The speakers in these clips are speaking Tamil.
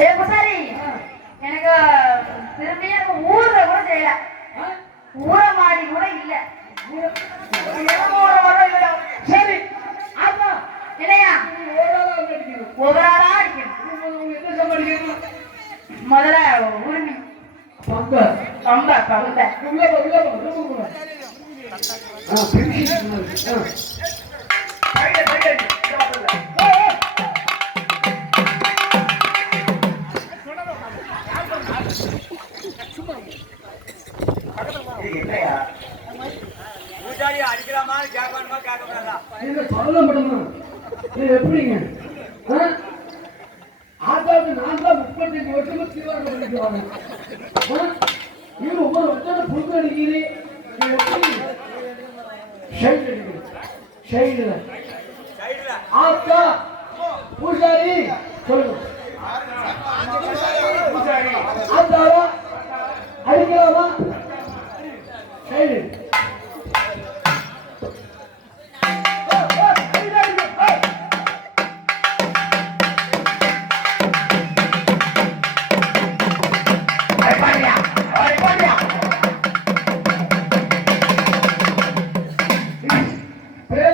பக்கத்துல எனக்கு திரும்பி ஊர்ல கூட செய்யல. ஊற மாடி கூட இல்ல. புது அடிக்கிறீ நீ எப்படி ஷைட் அடிக்கிறீ ஷைடில் சைடுல ஆத்தா பூசாரி சொல்லுங்க ஆத்தாவா அடிக்கலாமா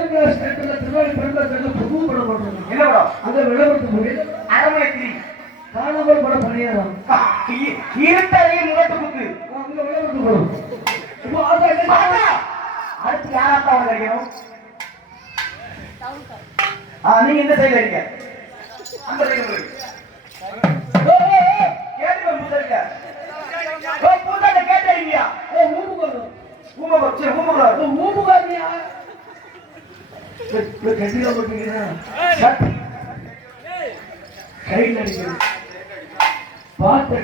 பேருந்து ஸ்டேட்ல திருவாரூர் ஸ்டேட்ல புது படம் பண்றாங்க என்ன படம் அந்த விளம்பரத்து போய் அரண்மனை திரி காணாமல் படம் பண்ணிடுறாங்க இருட்டறையில் முரட்டு புக்கு அந்த விளம்பரத்து படம். இப்போ அடுத்து யாராத்தா அவங்க அடிக்கணும் ஆ நீங்க சைடுல அந்த சைடு கேட்டு சரி மூமுகாரனியா கட்டில போட்டுக்கிறா கையில் அடிக்கணும் பார்த்து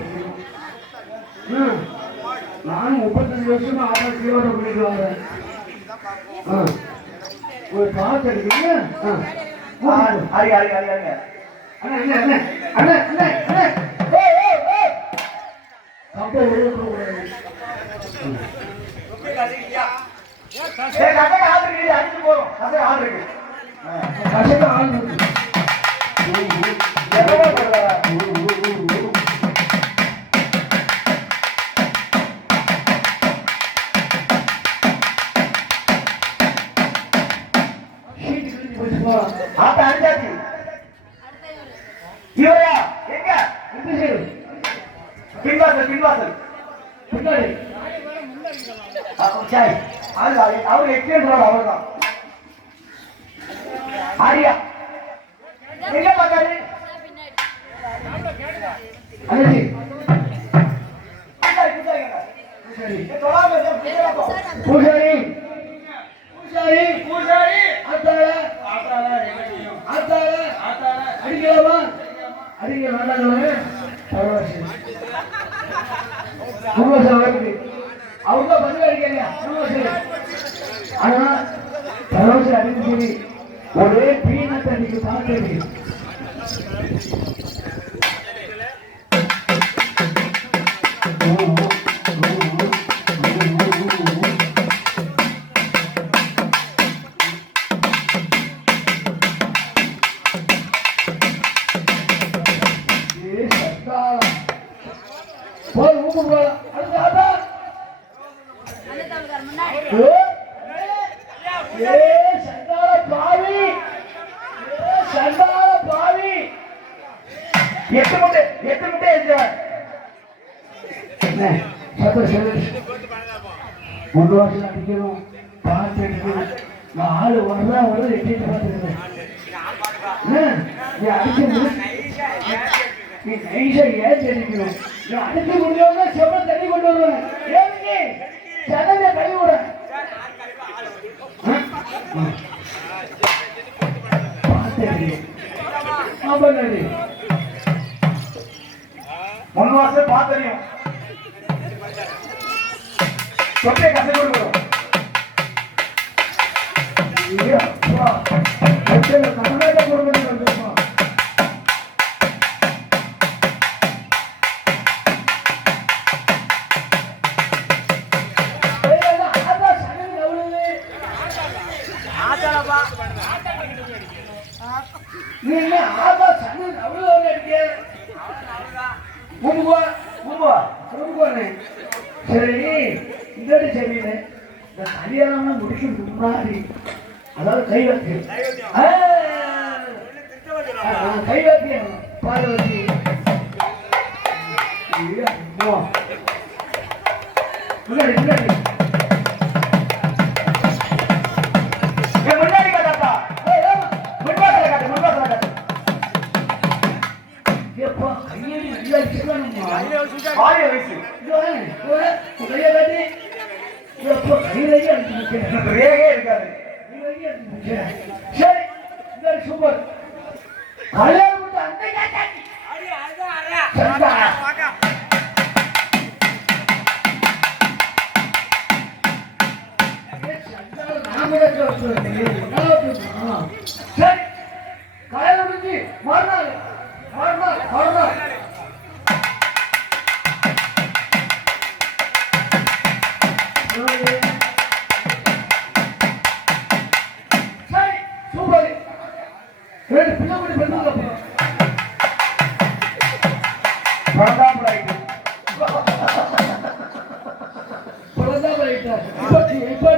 நான் முப்பத்தஞ்சு வருஷமா ஆறாம் தீவிரம் பண்ணிட்டு வரேன் ஒரு பார்த்து அடிக்கீங்க ஆ அடி அடி அடி அண்ணா அண்ணா அண்ணா அண்ணா அண்ணா அண்ணா கம்பை விழுந்துடக்கூடாது ஆள் இருக்கு அடிச்சு போறோம் ஆள் இருக்கு ஆள் ஆத்த இவரையா எங்க பின்வாசல் பின்வாசல் பின்னாடி சரி. அவர் எக்ஸ்பீரியன்ஸ் அவர் தான் ஆரியா. எங்க பார்த்தாரு? பூசாரி பூசாரி. பூசாரி. ஆத்தாள. என்ன ஆத்தாள. ஆத்தால அடிக்கலாமா? அடிக்க வேண்டாங்களே பரவாயில்ல. அவங்க தான் பதில் அடிக்கலையா? ஆனா பரவாயில்ல அடிக்க ஒரே பீனத்தை நீங்க பார்த்தது எட்டு முட்டை எட்டு முட்டை எரிஞ்சவன் வருஷம் அடிக்கணும் பார்த்து நான் ஆளு வர்றா வர எட்டிட்டு பார்த்துக்கிறேன் நீ அடிக்க நீ நைஸா ஏற்றி அடிக்க முடியாம செவ்வளவு தண்ணி கொண்டு வருவேன். ஏன்னு சடங்க கை விட கசை கொடுக்கணும் இதோட சரியில்லை இந்த கல்யாணம்லாம் முடிக்கிறதுக்கு முன்னாடி அதாவது கை வைக்க ஆ, ஆ, கை வைக்க பார்வதி. முன்னாடி முன்னாடி. சூப்பர். கல்யாணம் பண்ணி அந்த நான் கூட இப்ப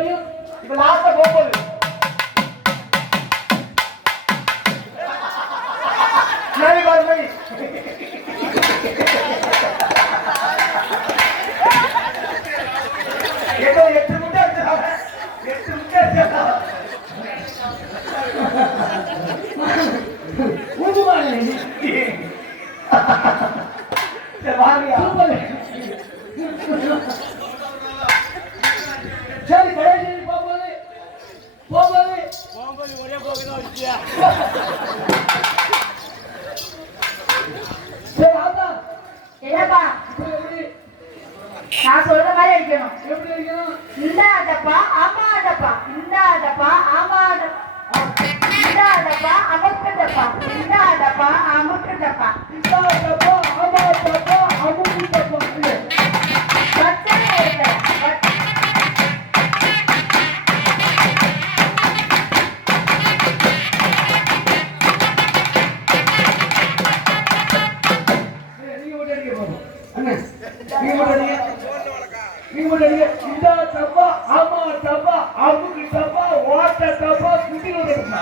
நான் சொல்ற மாதிரி அடிக்கணும். எப்படி இருக்கணும் இந்த ஆட்டப்பா ஆமா ஆட்டப்பா இந்த ஆட்டப்பா ஆமா இந்த அமுக்கு டப்பா இந்த ஆட்டப்பா அமுக்கு டப்பா இதா டப்பா அண்ணன் நீங்க இந்த தப்பா ஆமா தப்பா அமுக்கு தப்பா ஓட்ட தப்பா குட்டி டப்பா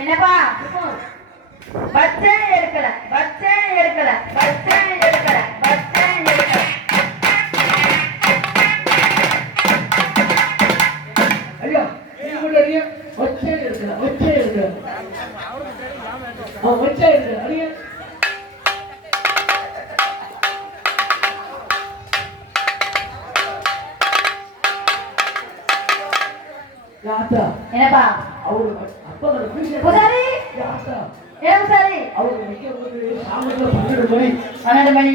என்னப்பா? பச்சை ಏನಪ್ಪಾ ಅವರು அவரு அப்பா கிட்ட புசாரி யாத்தா என்ன புசாரி அவரு வைக்க போது சாமத்துல பன்னெண்டு மணி பன்னெண்டு மணி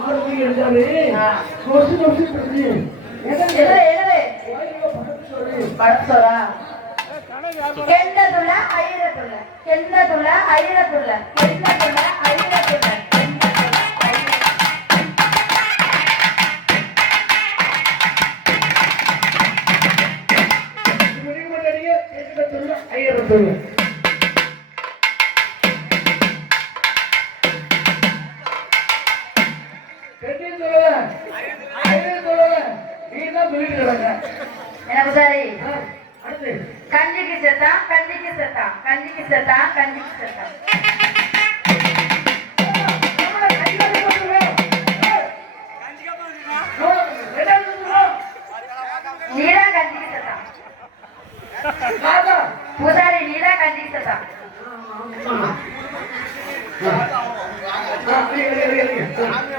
ஆறு மணிக்கு எடுத்தாரு கையெழுத்துங்க கஞ்சிக்கு செத்தா கஞ்சிக்கு செத்தா. பூசாரி நீ தான் கண்டித்ததா ஆமா ஆமா